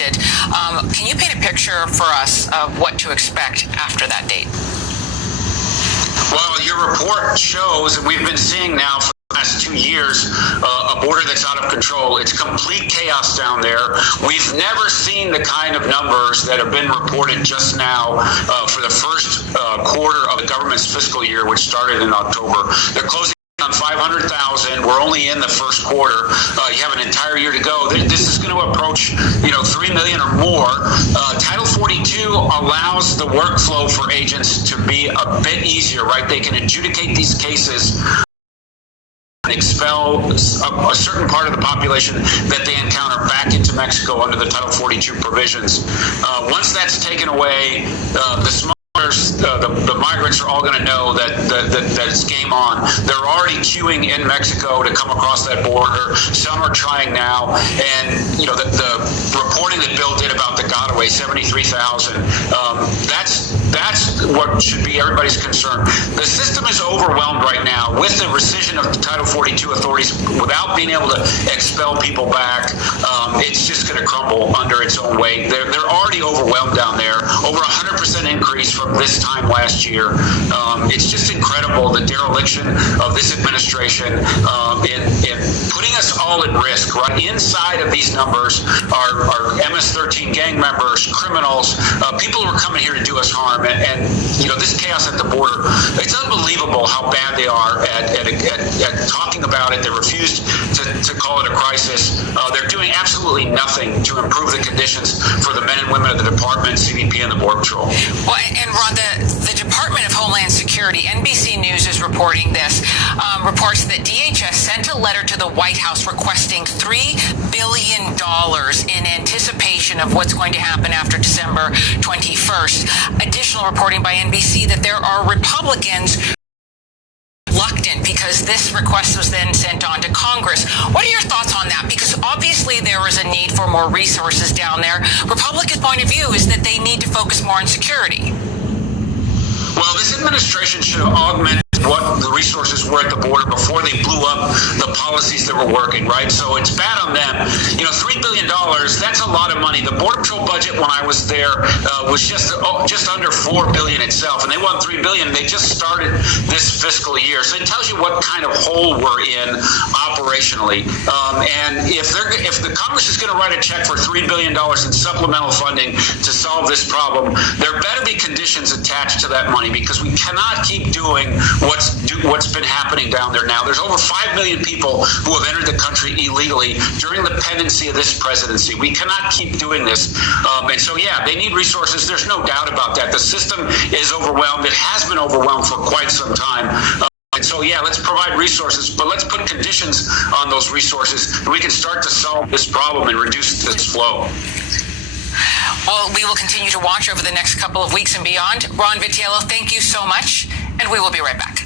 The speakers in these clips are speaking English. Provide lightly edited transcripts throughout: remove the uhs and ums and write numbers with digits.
arrested. Can you paint a picture for us of what to expect after that date? Well, your report shows that we've been seeing now for the last 2 years a border that's out of control. It's complete chaos down there. We've never seen the kind of numbers that have been reported just now for the first quarter of the government's fiscal year, which started in October. They're closing on 500,000. We're only in the first quarter. You have an entire year to go. This is going to approach, 3 million or more. Title 42 allows the workflow for agents to be a bit easier, right? They can adjudicate these cases and expel a certain part of the population that they encounter back into Mexico under the Title 42 provisions. Once that's taken away, the migrants are all going to know that it's game on. They're already queuing in Mexico to come across that border. Some are trying now. And, the reporting that Bill did about the Godaway, 73,000, that's what should be everybody's concern. The system is overwhelmed right now with the rescission of the Title 42 authorities without being able to expel people back. It's just going to crumble under its own weight. They're already overwhelmed down there. Over 100% increase from this time last year. It's just incredible, the dereliction of this administration in putting us all at risk. Right inside of these numbers are MS-13 gang members, criminals, people who are coming here to do us harm. And this chaos at the border, it's unbelievable how bad they are at talking about it. They refused to call it a crisis. They're doing absolutely nothing to improve the conditions for the men and women of the department, CBP, and the Border Patrol. Well, and Ron, the Department of Homeland Security, NBC News is reporting this, reports that DHS sent a letter to the White House requesting $3 billion in anticipation of what's going to happen after December 21st. Additional reporting by NBC that there are Republicans reluctant because this request was then sent on to Congress. What are your thoughts on that? Because obviously there is a need for more resources down there. Republican point of view is that they need to focus more on security. Well, this administration should have augmented what the resources were at the border before they blew up the policies that were working, right? So it's bad on them. $3 billion, that's a lot of money. The Border Patrol budget when I was there was just under $4 billion itself, and they want $3 billion. They just started this fiscal year. So it tells you what kind of hole we're in operationally. And if the Congress is going to write a check for $3 billion in supplemental funding to solve this problem, there better be conditions attached to that money, because we cannot keep doing what's been happening down there now. There's over 5 million people who have entered the country illegally during the pendency of this presidency. We cannot keep doing this. And so, they need resources. There's no doubt about that. The system is overwhelmed. It has been overwhelmed for quite some time. And so, let's provide resources, but let's put conditions on those resources so we can start to solve this problem and reduce this flow. Well, we will continue to watch over the next couple of weeks and beyond. Ron Vitiello, thank you so much, and we will be right back.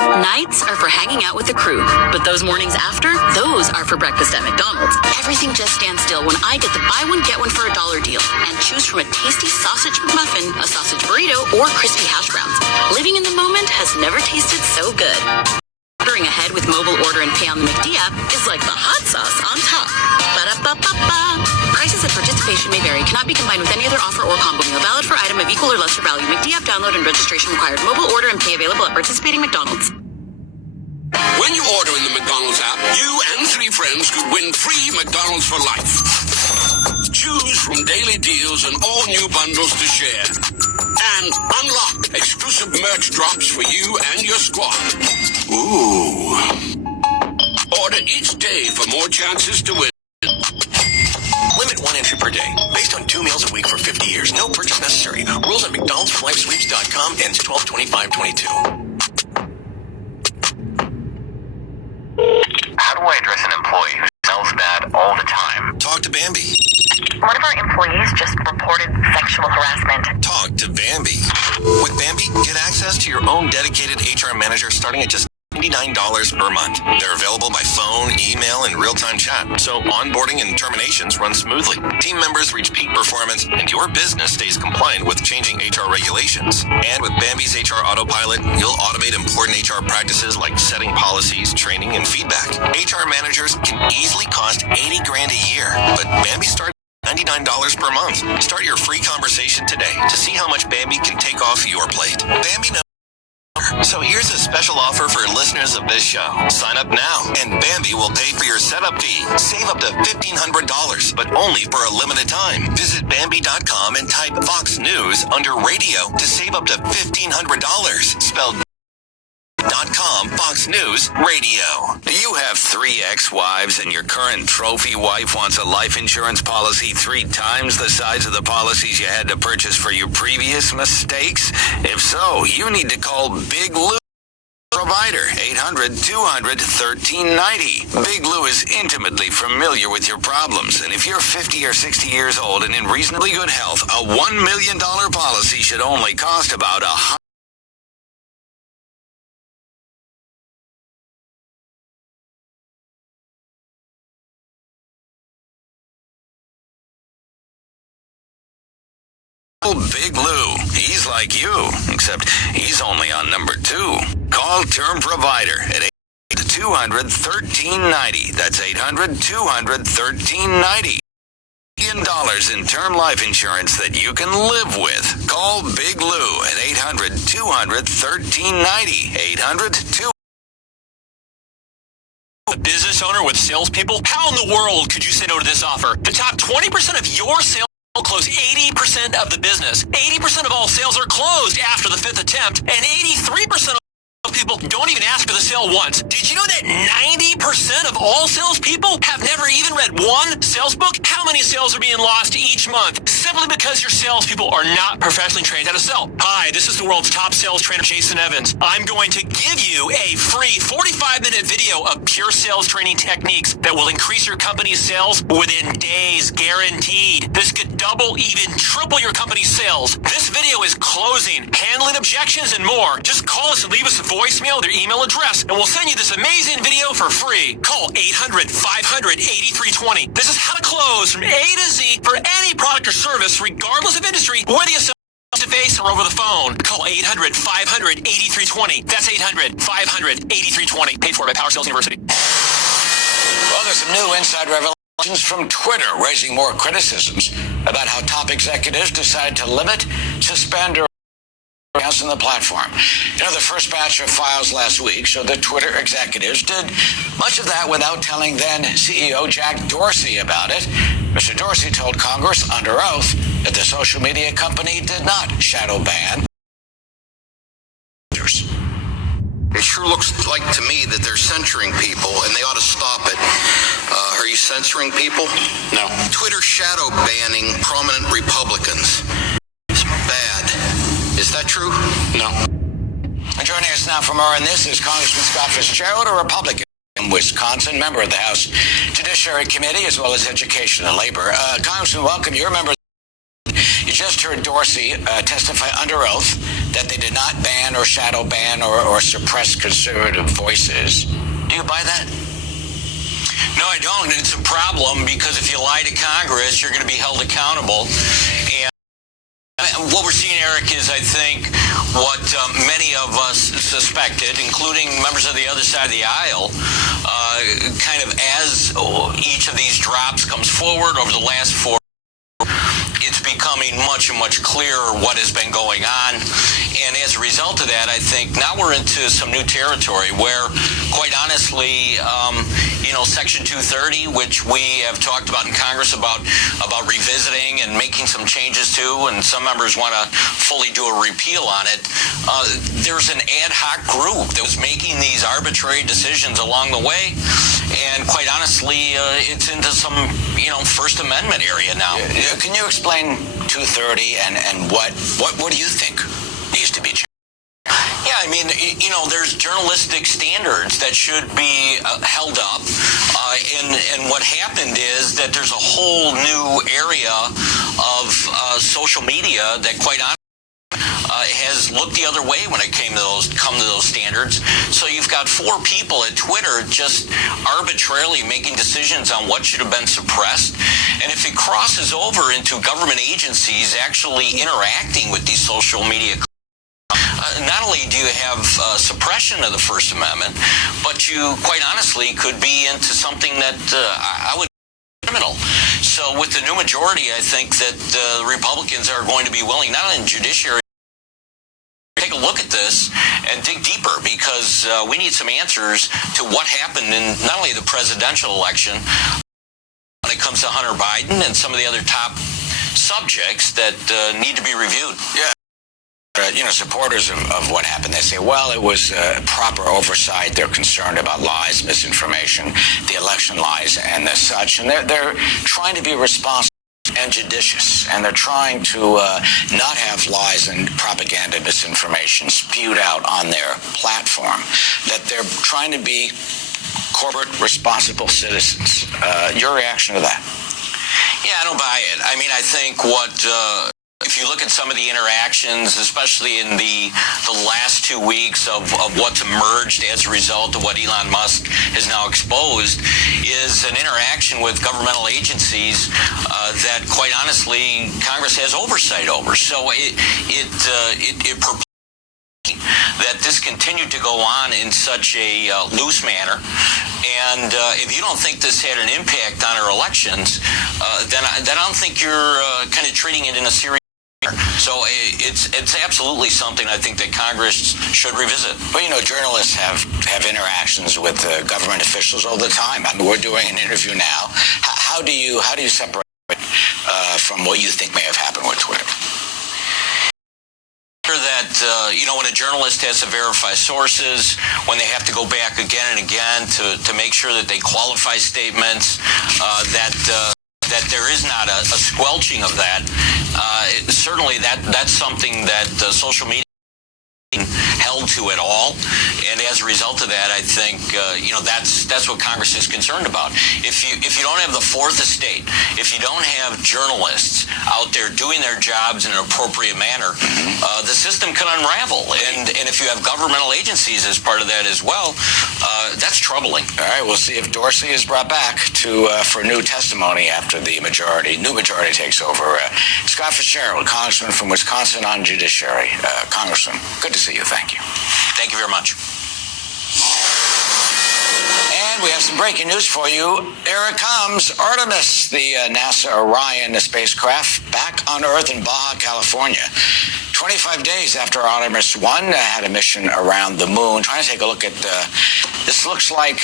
Nights are for hanging out with the crew, but those mornings after, those are for breakfast at McDonald's. Everything just stands still when I get the buy one, get one for $1 deal and choose from a tasty sausage McMuffin, a sausage burrito, or crispy hash browns. Living in the moment has never tasted so good. Ordering ahead with mobile order and pay on the McD app is like the hot sauce on top. Ba-da-ba-ba-ba. Prices and participation may vary. Cannot be combined with any other offer or combo meal. Valid for item of equal or lesser value. McD app download and registration required. Mobile order and pay available at participating McDonald's. When you order in the McDonald's app, you and 3 friends could win free McDonald's for life. Choose from daily deals and all new bundles to share. And unlock exclusive merch drops for you and your squad. Ooh. Order each day for more chances to win. Limit 1 entry per day. Based on 2 meals a week for 50 years. No purchase necessary. Rules at McDonald'sforlifesweeps.com. Ends 12/25/22. How do I address an employee who smells bad all the time? Talk to Bambi. One of our employees just reported sexual harassment. Talk to Bambi. With Bambi, get access to your own dedicated HR manager starting at just $9 $99 per month. They're available by phone, email, and real-time chat, so onboarding and terminations run smoothly. Team members reach peak performance, and your business stays compliant with changing HR regulations. And with Bambi's HR Autopilot, you'll automate important HR practices like setting policies, training, and feedback. HR managers can easily cost $80 grand a year, but Bambi starts $99 per month. Start your free conversation today to see how much Bambi can take off your plate. Bambi knows. So here's a special offer for listeners of this show. Sign up now, and Bambi will pay for your setup fee. Save up to $1,500, but only for a limited time. Visit Bambi.com and type Fox News under radio to save up to $1,500. Spelled .com, Fox News Radio. Do you have 3 ex-wives and your current trophy wife wants a life insurance policy 3 times the size of the policies you had to purchase for your previous mistakes? If so, you need to call Big Lou Provider, 800-200-1390. Big Lou is intimately familiar with your problems, and if you're 50 or 60 years old and in reasonably good health, a $1 million policy should only cost about Big Lou. He's like you, except he's only on number 2. Call Term Provider at 800-200-1390. That's 800-200-1390. $1 million in term life insurance that you can live with. Call Big Lou at 800-200-1390. 800-200. A business owner with salespeople? How in the world could you say no to this offer? The top 20% of your sales close 80% of the business. 80% of all sales are closed after the 5th attempt, and 83% of people don't even ask for the sale once. Did you know that 90% of all salespeople have never even read one sales book? How many sales are being lost each month? Simply because your salespeople are not professionally trained how to sell. Hi, this is the world's top sales trainer, Jason Evans. I'm going to give you a free 45-minute video of pure sales training techniques that will increase your company's sales within days, guaranteed. This could double, even triple your company's sales. This video is closing, handling objections, and more. Just call us and leave us a voicemail, their email address, and we'll send you this amazing video for free. Call 800-500-8320. This is how to close from A to Z for any product or service, regardless of industry, whether you sell face-to-face or over the phone. Call 800-500-8320. That's 800-500-8320. Paid for by Power Sales University. Well, there's some new inside revelations from Twitter, raising more criticisms about how top executives decide to limit, suspend, or accounts on the platform. You know, the first batch of files last week showed that Twitter executives did much of that without telling then CEO Jack Dorsey about it. Mr. Dorsey told Congress under oath that the social media company did not shadow ban. It sure looks like to me that they're censoring people, and they ought to stop it. Are you censoring people? No. Twitter shadow banning prominent Republicans. It's bad. Is that true? No. And joining us now for more on this is Congressman Scott Fitzgerald, a Republican from Wisconsin, member of the House Judiciary Committee, as well as Education and Labor. Congressman, welcome. You remember you just heard Dorsey testify under oath that they did not ban or shadow ban or suppress conservative voices. Do you buy that? No, I don't. It's a problem because if you lie to Congress, you're going to be held accountable. And what we're seeing, Eric, is I think what many of us suspected, including members of the other side of the aisle, kind of as each of these drops comes forward over the last 4 it's becoming much and much clearer what has been going on. And as a result of that, I think now we're into some new territory where, quite honestly, Section 230, which we have talked about in Congress about revisiting and making some changes to, and some members want to fully do a repeal on it, there's an ad hoc group that was making these arbitrary decisions along the way. And quite honestly, it's into some, First Amendment area now. Can you explain 230 and what do you think needs to be changed? Yeah, I mean, there's journalistic standards that should be held up. And what happened is that there's a whole new area of social media that quite honestly has looked the other way when it come to those standards. So you've got 4 people at Twitter just arbitrarily making decisions on what should have been suppressed. And if it crosses over into government agencies actually interacting with these social media, not only do you have suppression of the First Amendment, but you quite honestly could be into something that I would criminal. So with the new majority, I think that the Republicans are going to be willing, not only in judiciary, take a look at this and dig deeper, because we need some answers to what happened in not only the presidential election, when it comes to Hunter Biden and some of the other top subjects that need to be reviewed. Yeah. Supporters of what happened, they say, well, it was proper oversight. They're concerned about lies, misinformation, the election lies, and as such. And they're trying to be responsible and judicious, and they're trying to not have lies and propaganda, misinformation spewed out on their platform, that they're trying to be corporate responsible citizens. Your reaction to that? Yeah, I don't buy it. I mean, I think if you look at some of the interactions, especially in the last 2 weeks of what's emerged as a result of what Elon Musk has now exposed, is an interaction with governmental agencies that, quite honestly, Congress has oversight over. So it perplexes me that this continued to go on in such a loose manner. And if you don't think this had an impact on our elections, then I don't think you're kind of treating it in a serious. So it's absolutely something I think that Congress should revisit. Well, journalists have interactions with government officials all the time. I mean, we're doing an interview now. How do you separate from what you think may have happened with Twitter? That when a journalist has to verify sources, when they have to go back again and again to make sure that they qualify statements, that there is not a squelching of that. Certainly that's something that social media held to at all, and as a result of that, I think that's what Congress is concerned about. If you don't have the fourth estate, if you don't have journalists out there doing their jobs in an appropriate manner, the system can unravel. And if you have governmental agencies as part of that as well, that's troubling. All right, we'll see if Dorsey is brought back for new testimony after the new majority takes over. Scott Fitzgerald, Congressman from Wisconsin on Judiciary. Congressman, good to see you. Thank you. Thank you very much. And we have some breaking news for you. There it comes. Artemis, the NASA Orion spacecraft, back on Earth in Baja, California. 25 days after Artemis 1 had a mission around the moon. Trying to take a look at this. Looks like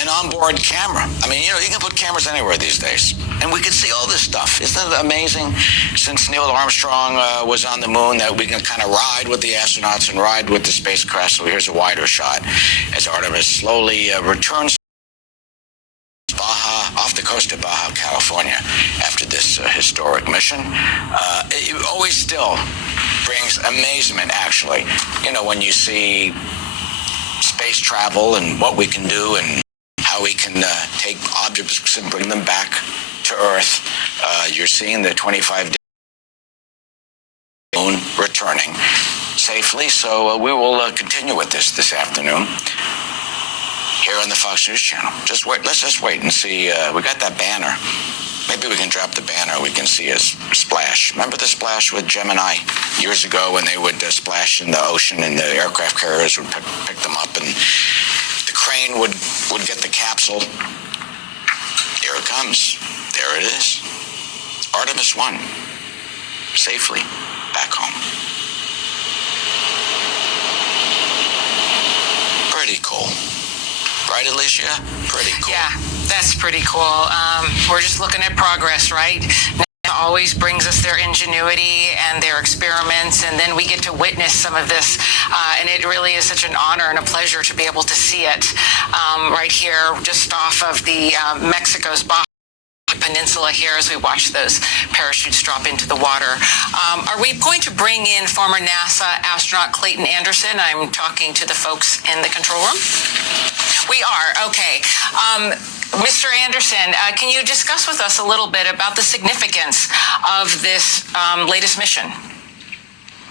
an onboard camera. I mean, you can put cameras anywhere these days, and we can see all this stuff. Isn't it amazing? Since Neil Armstrong was on the moon, that we can kind of ride with the astronauts and ride with the spacecraft. So here's a wider shot as Artemis slowly returns off the coast of Baja, California, after this historic mission. It always still brings amazement, actually, when you see space travel and what we can do and how we can take objects and bring them back to Earth. You're seeing the 25-day moon returning safely, so we will continue with this afternoon here on the Fox News Channel. Let's just wait and see. We got that banner. Maybe we can drop the banner. We can see a splash. Remember the splash with Gemini years ago when they would splash in the ocean and the aircraft carriers would pick them up and the crane would get the capsule. Here it comes. There it is. Artemis 1. Safely back home. Pretty cool. Right, Alicia? Pretty cool. Yeah, that's pretty cool. We're just looking at progress, right? NASA always brings us their ingenuity and their experiments, and then we get to witness some of this, and it really is such an honor and a pleasure to be able to see it right here just off of the Mexico's Baja Peninsula here as we watch those parachutes drop into the water. Are we going to bring in former NASA astronaut Clayton Anderson? I'm talking to the folks in the control room. We are, okay. Mr. Anderson, can you discuss with us a little bit about the significance of this latest mission?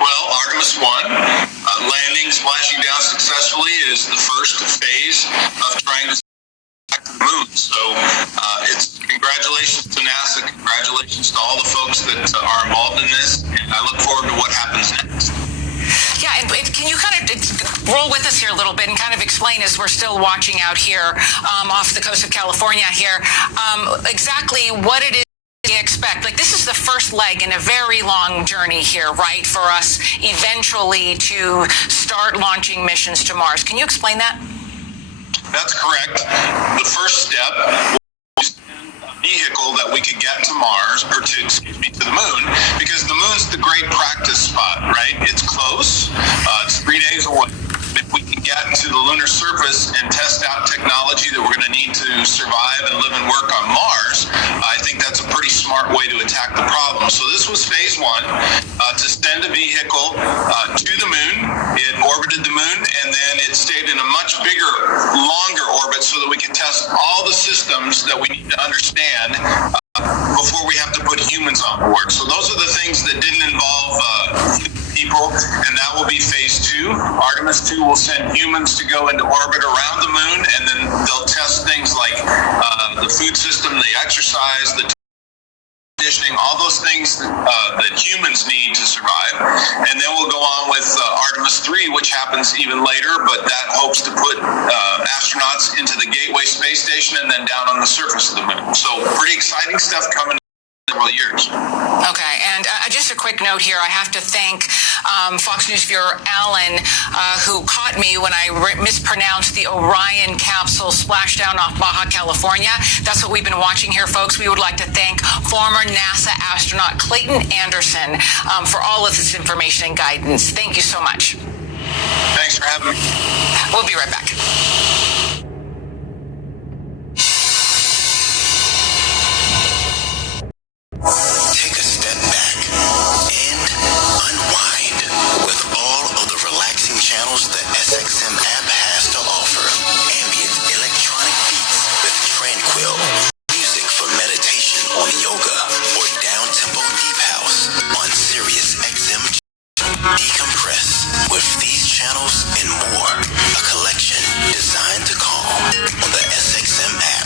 Well, Artemis 1, landing, splashing down successfully is the first phase of trying to back to the moon. So it's congratulations to NASA, congratulations to all the folks that are involved in this, and I look forward to what happens next. Yeah, and can you kind of roll with us here a little bit and kind of explain, as we're still watching out here off the coast of California here, exactly what it is we expect? Like, this is the first leg in a very long journey here, right, for us eventually to start launching missions to Mars. Can you explain that? That's correct. The first step was a vehicle that we could get to Mars, or to the moon, because the moon's the great practice spot, right? It's close. It's 3 days away. If we can get to the lunar surface and test out technology that we're going to need to survive and live and work on Mars, I think that's a pretty smart way to attack the problem. So this was phase one, to send a vehicle to the moon. It orbited the moon, and then it stayed in a much bigger, longer orbit so that we could test all the systems that we need to understand before we have to put humans on board. So those are the things that didn't involve people, and that will be phase two. Artemis 2 will send humans to go into orbit around the moon, and then they'll test things like the food system, the exercise, the conditioning, all those things that humans need to survive. And then we'll go on with Artemis 3, which happens even later, but that hopes to put astronauts into the Gateway space station and then down on the surface of the moon. So pretty exciting stuff coming in several years. Okay, and just a quick note here. I have to thank Fox News viewer Alan, who caught me when I mispronounced the Orion capsule splashdown off Baja California. That's what we've been watching here, folks. We would like to thank former NASA astronaut Clayton Anderson for all of this information and guidance. Thank you so much. Thanks for having me. We'll be right back. Take a step back and unwind with all of the relaxing channels the SXM app has to offer. Ambient electronic beats with tranquil music for meditation on yoga, or down-tempo deep house on Sirius XM. Decompress with these channels and more. A collection designed to calm on the SXM app.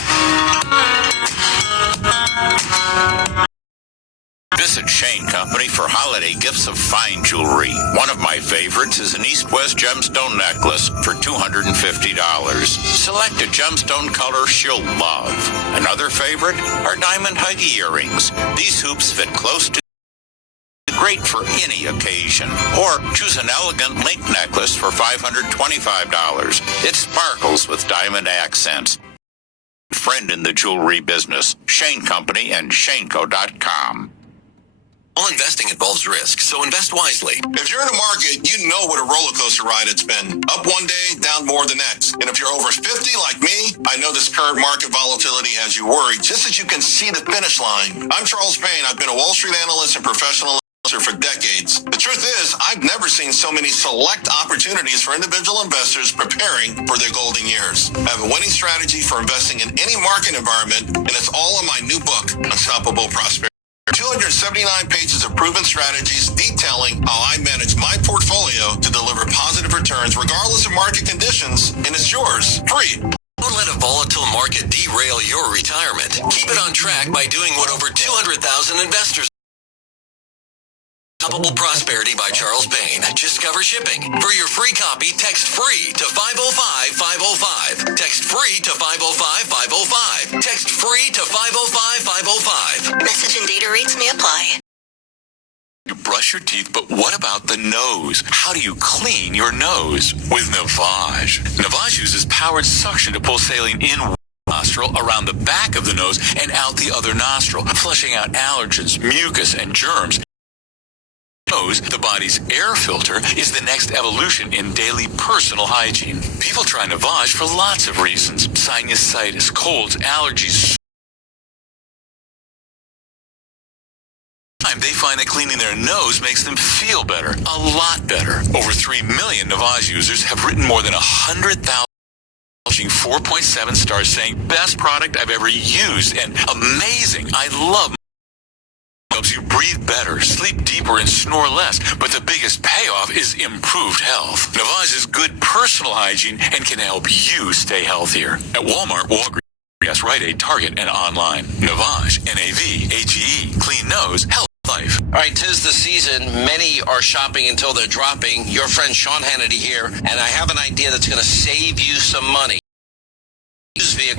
Visit Shane Company for holiday gifts of fine jewelry. One of my favorites is an East-West gemstone necklace for $250. Select a gemstone color she'll love. Another favorite are diamond huggy earrings. These hoops fit close to great for any occasion. Or choose an elegant link necklace for $525. It sparkles with diamond accents. Friend in the jewelry business, Shane Company and ShaneCo.com. All investing involves risk, so invest wisely. If you're in a market, you know what a roller coaster ride it's been. Up one day, down more the next. And if you're over 50 like me, I know this current market volatility has you worried, just as you can see the finish line. I'm Charles Payne. I've been a Wall Street analyst and professional investor for decades. The truth is, I've never seen so many select opportunities for individual investors preparing for their golden years. I have a winning strategy for investing in any market environment, and it's all in my new book, Unstoppable Prosperity. 279 pages of proven strategies detailing how I manage my portfolio to deliver positive returns regardless of market conditions, and it's yours, free. Don't let a volatile market derail your retirement. Keep it on track by doing what over 200,000 investors. Unstoppable Prosperity by Charles Payne. Discover shipping. For your free copy, text FREE to 505-505. Text FREE to 505-505. Text FREE to 505-505. Message and data rates may apply. You brush your teeth, but what about the nose? How do you clean your nose? With Navage. Navage uses powered suction to pull saline in one nostril, around the back of the nose, and out the other nostril, flushing out allergens, mucus, and germs. Nose, the body's air filter, is the next evolution in daily personal hygiene. People try Navage for lots of reasons. Sinusitis, colds, allergies. They find that cleaning their nose makes them feel better, a lot better. Over 3 million Navage users have written more than 100,000, 4.7 stars, saying best product I've ever used, and amazing. I love helps you breathe better, sleep deeper, and snore less. But the biggest payoff is improved health. Navage is good personal hygiene and can help you stay healthier. At Walmart, Walgreens, Rite Aid, Target, and online. Navage, N-A-V-A-G-E. Clean nose, health life. All right, 'tis the season. Many are shopping until they're dropping. Your friend Sean Hannity here, and I have an idea that's going to save you some money. Used vehicle